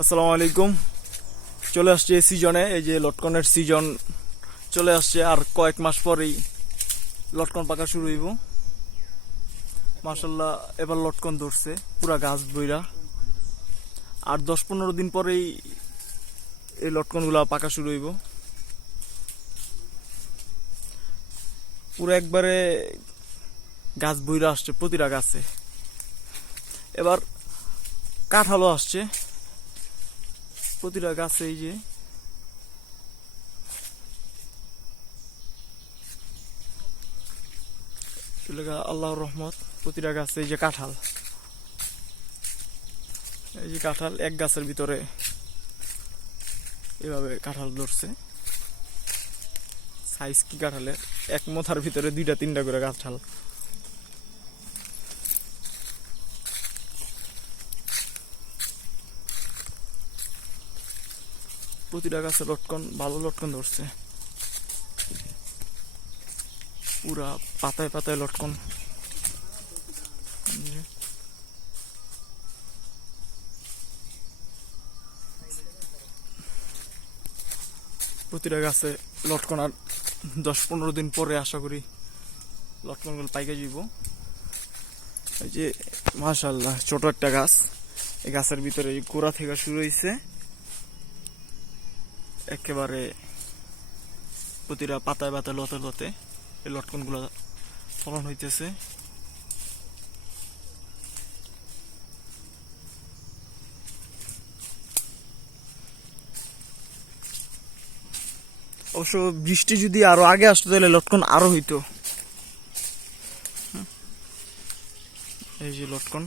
আসসালামু আলাইকুম। চলে আসছে এই সিজনে, এই যে লটকনের সিজন চলে আসছে। আর কয়েক মাস পরেই লটকন পাকা শুরু হইব। মাশাল্লাহ, এবার লটকন ধরছে পুরা গাছ বইরা। আর 10-15 দিন পরেই এই লটকনগুলা পাকা শুরু হইব। পুরো একবারে গাছ বইরা আসছে প্রতিটা গাছে। এবার কাঁঠালও আসছে প্রতিটা গাছে। এই যে আল্লাহর রহমত, প্রতিটা গাছে এই যে কাঁঠাল, এই যে কাঁঠাল এক গাছের ভিতরে এভাবে কাঁঠাল ধরছে। সাইজ কি কাঁঠালের, এক মাথার ভিতরে 2-3টা করে কাঁঠাল। প্রতিটা গাছে লটকন, ভালো লটকন ধরছে। পুরা পাতায় পাতায় লটকন। প্রতিটা গাছে লটকন। আর 10-15 দিন পরে আশা করি লটকনগুলো পাইকে যাব। এই যে মাশাআল্লাহ, ছোট একটা গাছ, এই গাছের ভিতরে এই গোড়া থেকে শুরু হয়েছে, একেবারে প্রতিটা পাতায় পাতায় লতে লতে এই লটকনগুলো ফলন হইতেছে। অবশ্য বৃষ্টি যদি আরো আগে আসতো তাহলে লটকন আরো হইতো। এই যে লটকন।